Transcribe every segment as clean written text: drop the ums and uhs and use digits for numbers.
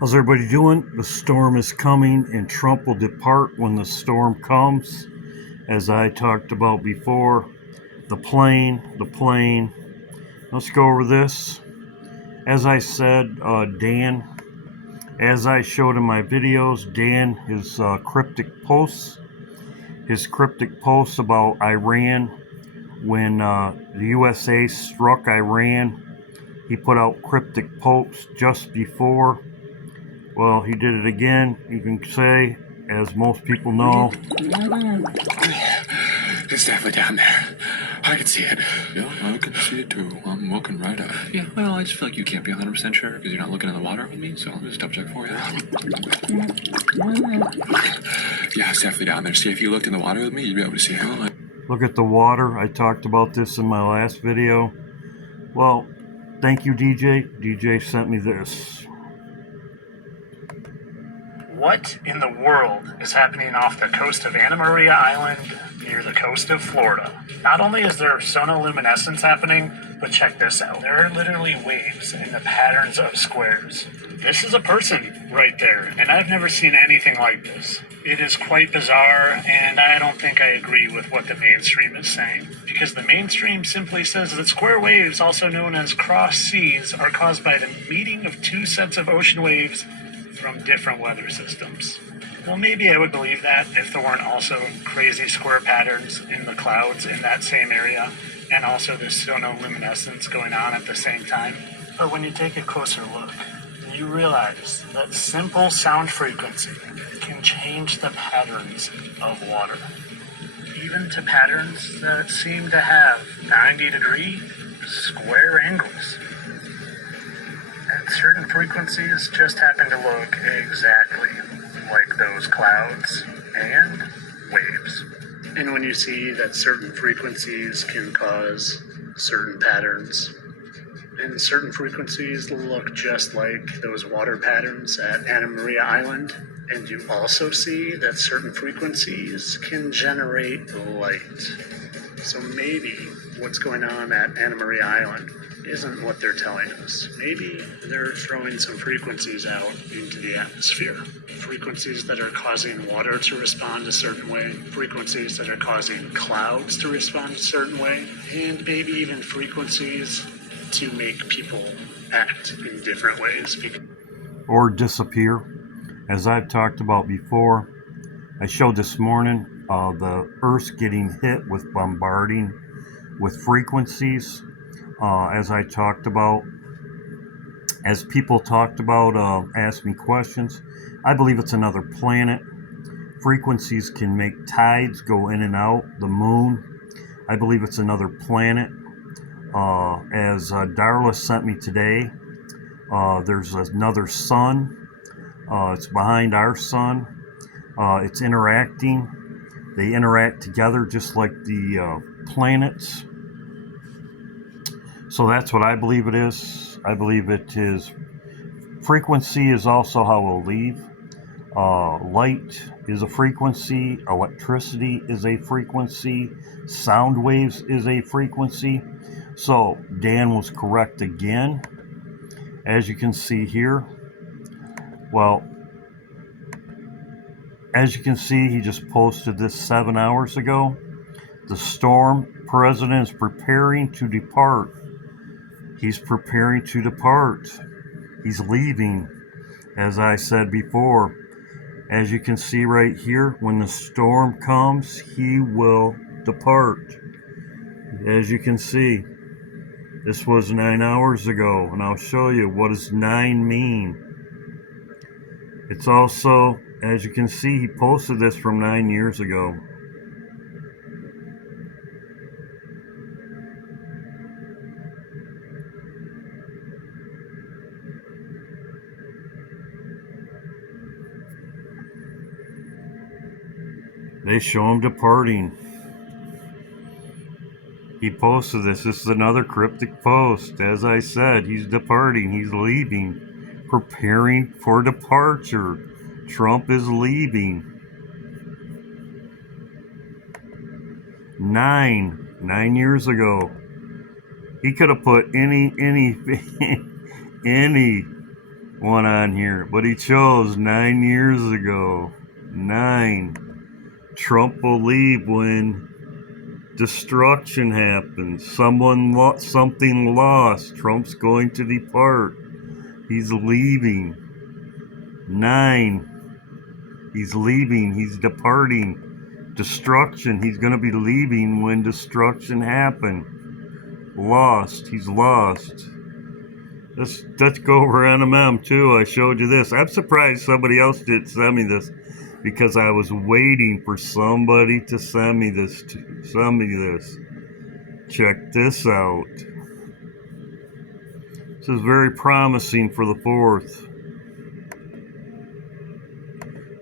How's everybody doing? The storm is coming and Trump will depart when the storm comes. As I talked about before, the plane. Let's go over this. As I said, Dan, as I showed in my videos, Dan, his cryptic posts, about Iran when the USA struck Iran. He put out cryptic posts just before. Well, he did it again, you can say, as most people know. It's definitely down there. I can see it. Yeah, I can see it too. I'm looking right at it. Yeah, well, I just feel like you can't be 100% sure because you're not looking in the water with me, so I'll just double check for you. Yeah, it's definitely down there. See, if you looked in the water with me, you'd be able to see it. Look at the water. I talked about this in my last video. Well, thank you, DJ. DJ sent me this. What in the world is happening off the coast of Anna Maria Island near the coast of Florida? Not only is there sonoluminescence happening, but check this out. There are literally waves in the patterns of squares. This is a person right there, and I've never seen anything like this. It is quite bizarre, and I don't think I agree with what the mainstream is saying. Because the mainstream simply says that square waves, also known as cross seas, are caused by the meeting of two sets of ocean waves from different weather systems. Well, maybe I would believe that if there weren't also crazy square patterns in the clouds in that same area, and also this sonoluminescence going on at the same time. But when you take a closer look, you realize that simple sound frequency can change the patterns of water, even to patterns that seem to have 90-degree square angles. And certain frequencies just happen to look exactly like those clouds and waves. And when you see that certain frequencies can cause certain patterns, and certain frequencies look just like those water patterns at Anna Maria Island, and you also see that certain frequencies can generate light. So maybe what's going on at Anna Maria Island isn't what they're telling us. Maybe they're throwing some frequencies out into the atmosphere. Frequencies that are causing water to respond a certain way, frequencies that are causing clouds to respond a certain way, and maybe even frequencies to make people act in different ways. Or disappear. As I've talked about before, I showed this morning the Earth's getting hit with bombarding with frequencies. As I talked about, as people talked about, asked me questions, I believe it's another planet. Frequencies can make tides go in and out. The moon, I believe it's another planet. As Darla sent me today, there's another sun. It's behind our sun. It's interacting. They interact together just like the planets. So that's what I believe it is. I believe it is. Frequency is also how we'll leave. Light is a frequency. Electricity is a frequency. Sound waves is a frequency. So Dan was correct again. As you can see here. Well, as you can see, he just posted this 7 hours ago. The storm president is preparing to depart. He's preparing to depart. He's leaving, as I said before. As you can see right here, when the storm comes, he will depart. As you can see, this was 9 hours ago, and I'll show you what does 9 mean. It's also, as you can see, he posted this from 9 years ago. They show him departing. He posted this. This is another cryptic post. As I said, he's departing. He's leaving. Preparing for departure. Trump is leaving. 9 years ago. He could have put any one on here, but he chose 9 years ago. 9. Trump will leave when destruction happens. Something lost. Trump's going to depart. He's leaving. 9. He's leaving. He's departing. Destruction. He's going to be leaving when destruction happens. Lost. He's lost. Let's go over NMM too. I showed you this. I'm surprised somebody else didn't send me this because I was waiting for somebody to send me this. Check this out. This is very promising for the 4th.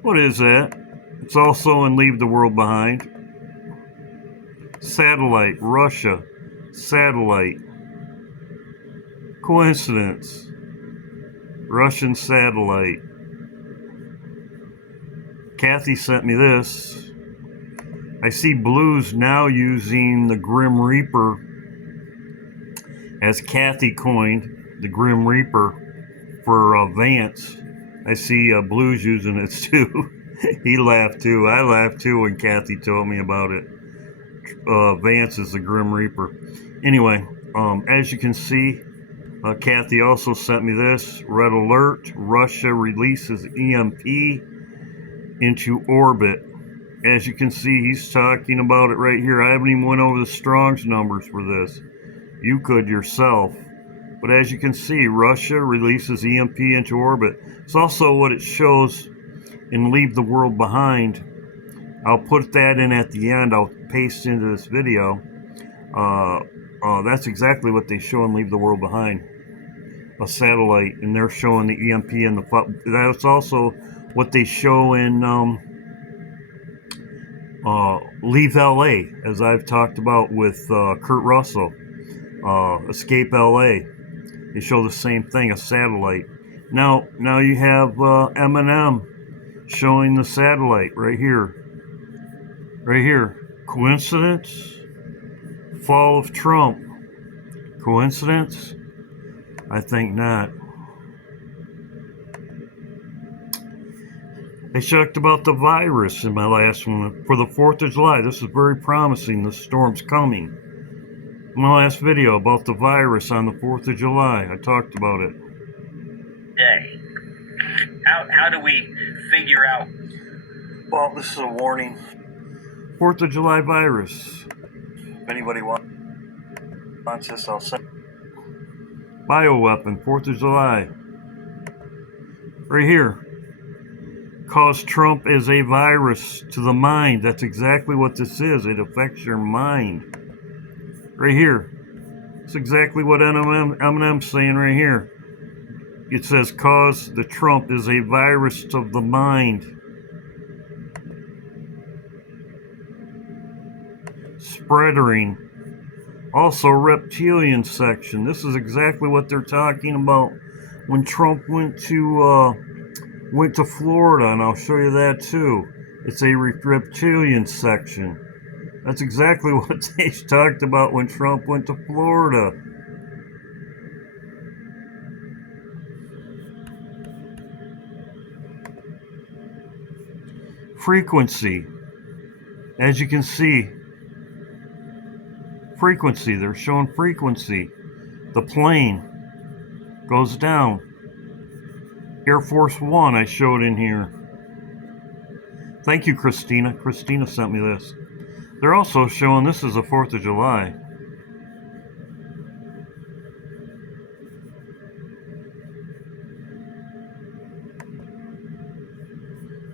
What is that? It's also in Leave the World Behind. Satellite, Russia. Satellite. Coincidence. Russian satellite. Kathy sent me this. I see Blues now using the Grim Reaper, as Kathy coined, the Grim Reaper for Vance. I see Blues using it too. He laughed too. I laughed too when Kathy told me about it. Vance is the Grim Reaper. Anyway, as you can see, Kathy also sent me this. Red alert. Russia releases EMP into orbit. As you can see, he's talking about it right here. I haven't even went over the Strong's numbers for this. You could yourself. But as you can see, Russia releases EMP into orbit. It's also what it shows in Leave the World Behind. I'll put that in at the end. I'll paste into this video. That's exactly what they show in Leave the World Behind. A satellite, and they're showing the EMP and the... That's also what they show in Leave LA, as I've talked about with Kurt Russell. Escape LA. They show the same thing, a satellite. Now you have Eminem showing the satellite right here. Right here. Coincidence? Fall of Trump. Coincidence? I think not. I talked about the virus in my last one for the 4th of July. This is very promising. The storm's coming. My last video about the virus on the 4th of July. I talked about it. Day. How do we figure out? Well, this is a warning. 4th of July virus. If anybody wants this, I'll send. Bioweapon, 4th of July. Right here. Cause Trump is a virus to the mind. That's exactly what this is. It affects your mind. Right here. It's exactly what Eminem's saying right here. It says, cause the Trump is a virus of the mind. Spreading. Also, reptilian section. This is exactly what they're talking about when Trump went to Florida, and I'll show you that too. It's a reptilian section. That's exactly what they talked about when Trump went to Florida. Frequency. As you can see, frequency. They're showing frequency. The plane goes down. Air Force One I showed in here. Thank you, Christina. Christina sent me this. They're also showing this is the 4th of July.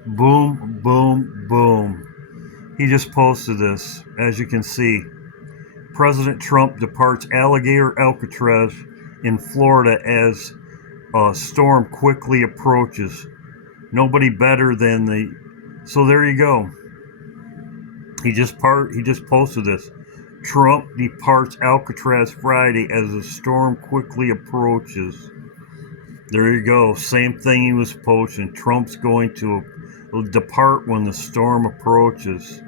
Boom, boom, boom. He just posted this, as you can see. President Trump departs Alligator Alcatraz in Florida as a storm quickly approaches. Nobody better than the... So there you go. He just posted this. Trump departs Alcatraz Friday as the storm quickly approaches. There you go. Same thing he was posting. Trump's going to depart when the storm approaches.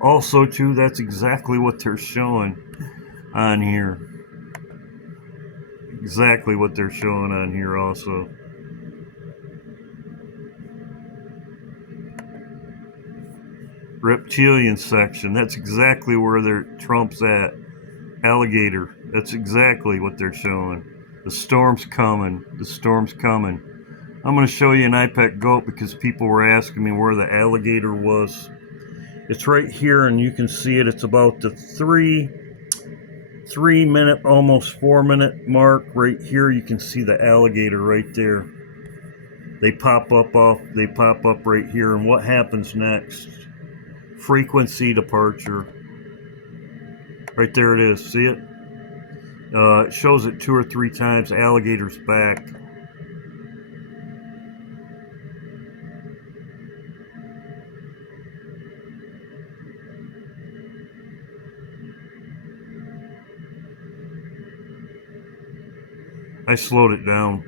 Also, too, that's exactly what they're showing on here. Exactly what they're showing on here also. reptilian section. That's exactly where their Trump's at. Alligator. That's exactly what they're showing. The storm's coming. The storm's coming. I'm going to show you an IPEC goat because people were asking me where the alligator was. It's right here, and you can see it. It's about the 3 minute, almost 4 minute mark right here. You can see the alligator right there. They pop up right here. And what happens next? Frequency departure. Right there it is. See it? It shows it 2 or 3 times. Alligator's back. I slowed it down.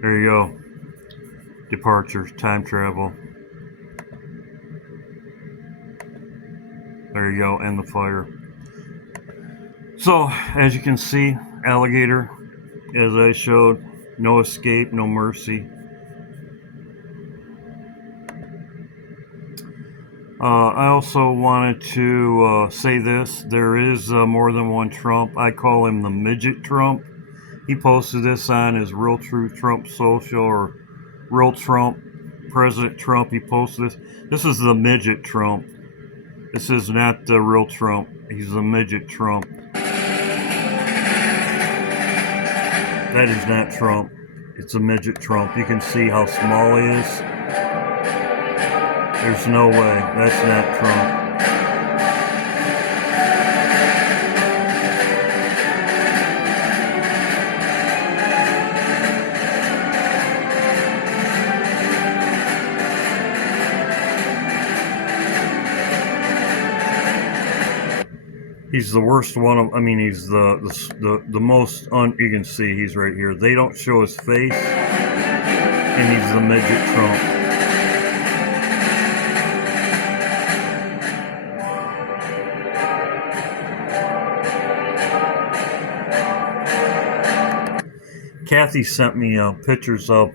There you go. Departure, time travel. There you go, and the fire. So, as you can see, alligator, as I showed, no escape, no mercy. I also wanted to say this. There is more than one Trump. I call him the midget Trump. He posted this on his Real True Trump social, or Real Trump, President Trump. He posted this. This is the midget Trump. This is not the real Trump. He's the midget Trump. That is not Trump. It's a midget Trump. You can see how small he is. There's no way. That's not Trump. He's the worst one of, I mean, he's the most, you can see he's right here. They don't show his face, and he's the midget Trump. Kathy sent me pictures of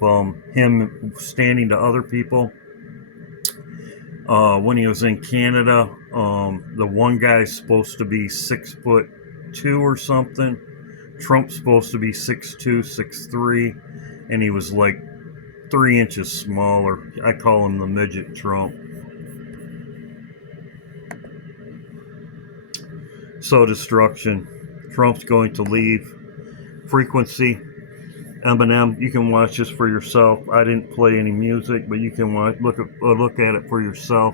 him standing to other people. When he was in Canada, the one guy's supposed to be 6'2" or something. Trump's supposed to be 6'2", 6'3", and he was like 3 inches smaller. I call him the midget Trump. So destruction. Trump's going to leave. Frequency. Eminem, you can watch this for yourself. I didn't play any music, but you can look at it for yourself.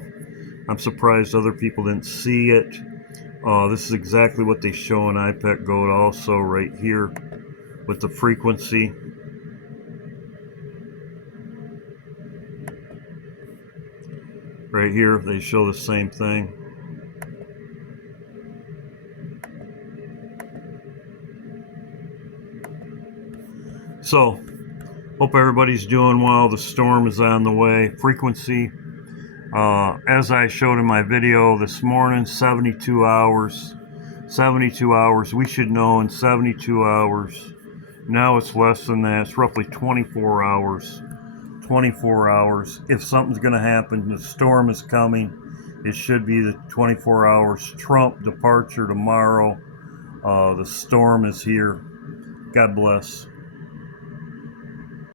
I'm surprised other people didn't see it. This is exactly what they show on IPEC Gold also right here with the frequency. Right here, they show the same thing. So, hope everybody's doing well. The storm is on the way. Frequency, as I showed in my video this morning, 72 hours. 72 hours. We should know in 72 hours. Now it's less than that. It's roughly 24 hours. 24 hours. If something's going to happen, the storm is coming. It should be the 24 hours. Trump departure tomorrow. The storm is here. God bless.